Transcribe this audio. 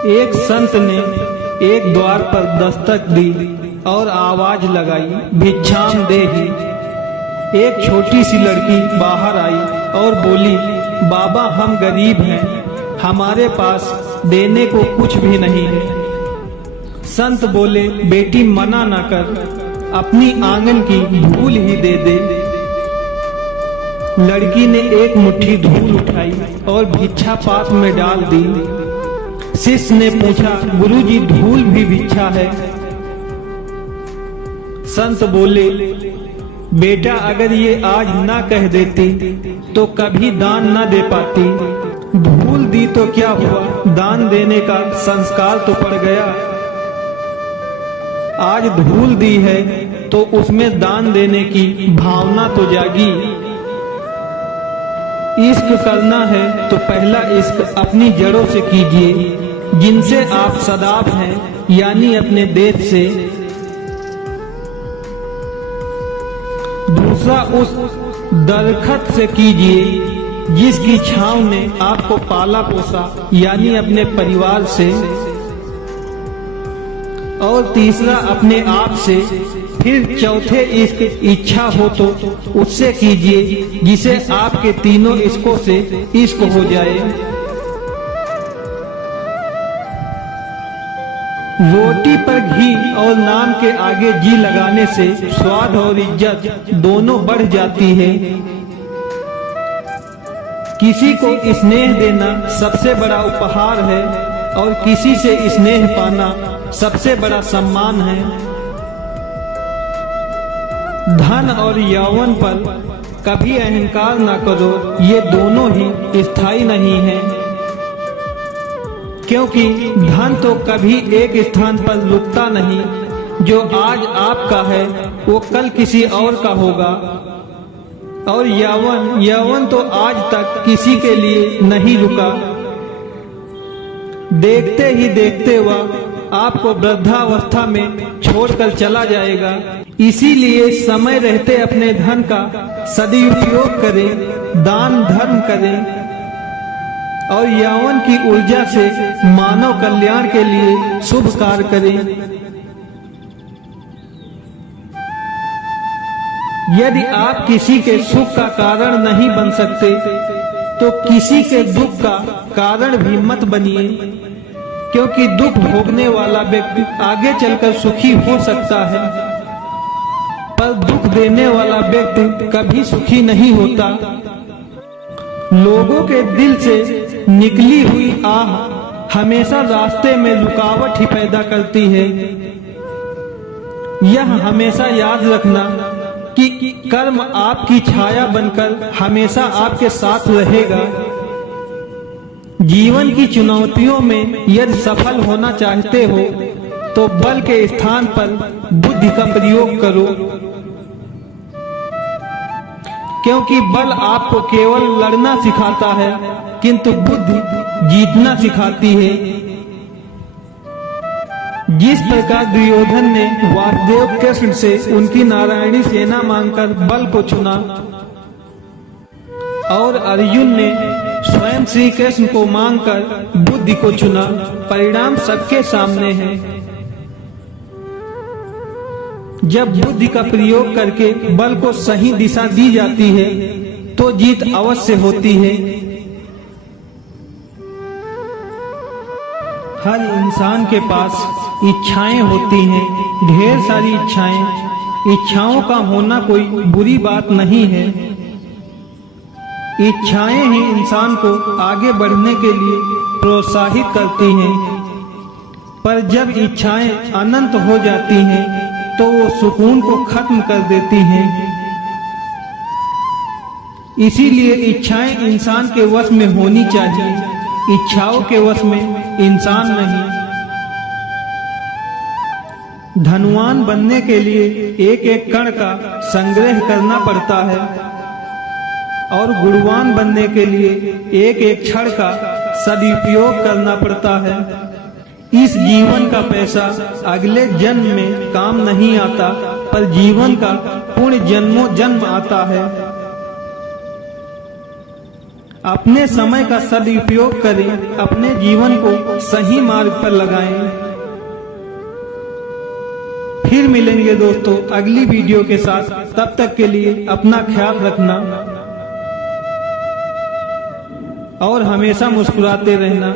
एक संत ने एक द्वार पर दस्तक दी और आवाज लगाई, भिक्षाम देहि। एक छोटी सी लड़की बाहर आई और बोली, बाबा हम गरीब हैं, हमारे पास देने को कुछ भी नहीं है। संत बोले, बेटी मना ना कर, अपनी आंगन की धूल ही दे दे। लड़की ने एक मुट्ठी धूल उठाई और भिक्षा पात्र में डाल दी। शिष्य ने पूछा, गुरुजी धूल भी भिक्षा है? संत बोले, बेटा अगर ये आज ना कह देती तो कभी दान ना दे पाती। धूल दी तो क्या हुआ, दान देने का संस्कार तो पड़ गया। आज धूल दी है तो उसमें दान देने की भावना तो जागी। इश्क करना है तो पहला इश्क अपनी जड़ों से कीजिए, जिनसे आप सदाब हैं, यानी अपने देश से। दूसरा उस दरखत से कीजिए जिसकी छांव ने आपको पाला पोसा, यानी अपने परिवार से। और तीसरा अपने आप से। फिर चौथे इश्क इच्छा हो तो उससे कीजिए जिसे आपके तीनों इश्कों से इश्क हो जाए। रोटी पर घी और नाम के आगे जी लगाने से स्वाद और इज्जत दोनों बढ़ जाती है। किसी को स्नेह देना सबसे बड़ा उपहार है और किसी से स्नेह पाना सबसे बड़ा सम्मान है। धन और यौवन पर कभी अहंकार ना करो, ये दोनों ही स्थायी नहीं है। क्योंकि धन तो कभी एक स्थान पर रुकता नहीं। जो आज आपका है वो कल किसी और का होगा। और यौवन तो आज तक किसी के लिए नहीं रुका। देखते ही देखते वह आपको वृद्धावस्था में छोड़कर चला जाएगा। इसीलिए समय रहते अपने धन का सदुपयोग करें, दान धर्म करें और यौवन की ऊर्जा से मानव कल्याण के लिए शुभ कार्य करें। यदि आप किसी के सुख का कारण नहीं बन सकते तो किसी के दुख का कारण भी मत बनिए। क्योंकि दुख भोगने वाला व्यक्ति आगे चलकर सुखी हो सकता है, पर दुख देने वाला व्यक्ति कभी सुखी नहीं होता। लोगों के दिल से निकली हुई आह हमेशा रास्ते में रुकावट ही पैदा करती है। यह हमेशा याद रखना कि कर्म आपकी छाया बनकर हमेशा आपके साथ रहेगा। जीवन की चुनौतियों में यदि सफल होना चाहते हो तो बल के स्थान पर बुद्धि का प्रयोग करो। क्योंकि बल आपको केवल लड़ना सिखाता है, किंतु बुद्धि जीतना सिखाती है। जिस प्रकार दुर्योधन ने वासुदेव कृष्ण से उनकी नारायणी सेना मांगकर बल को चुना और अर्जुन ने स्वयं श्री कृष्ण को मांगकर बुद्धि को चुना, परिणाम सबके सामने है। जब बुद्धि का प्रयोग करके बल को सही दिशा दी जाती है तो जीत अवश्य होती है। हर इंसान के पास इच्छाएं होती हैं, ढेर सारी इच्छाएं। इच्छाओं का होना कोई बुरी बात नहीं है। इच्छाएं ही इंसान को आगे बढ़ने के लिए प्रोत्साहित करती हैं। पर जब इच्छाएं अनंत हो जाती हैं तो वो सुकून को खत्म कर देती हैं। इसीलिए इच्छाएं इंसान के वश में होनी चाहिए, इच्छाओं के वश में इंसान नहीं। धनवान बनने के लिए एक एक कण का संग्रह करना पड़ता है और गुणवान बनने के लिए एक एक क्षण का सदुपयोग करना पड़ता है। इस जीवन का पैसा अगले जन्म में काम नहीं आता, पर जीवन का पुण्य जन्मों जन्म आता है। अपने समय का सदुपयोग करें, अपने जीवन को सही मार्ग पर लगाएं। फिर मिलेंगे दोस्तों अगली वीडियो के साथ। तब तक के लिए अपना ख्याल रखना और हमेशा मुस्कुराते रहना।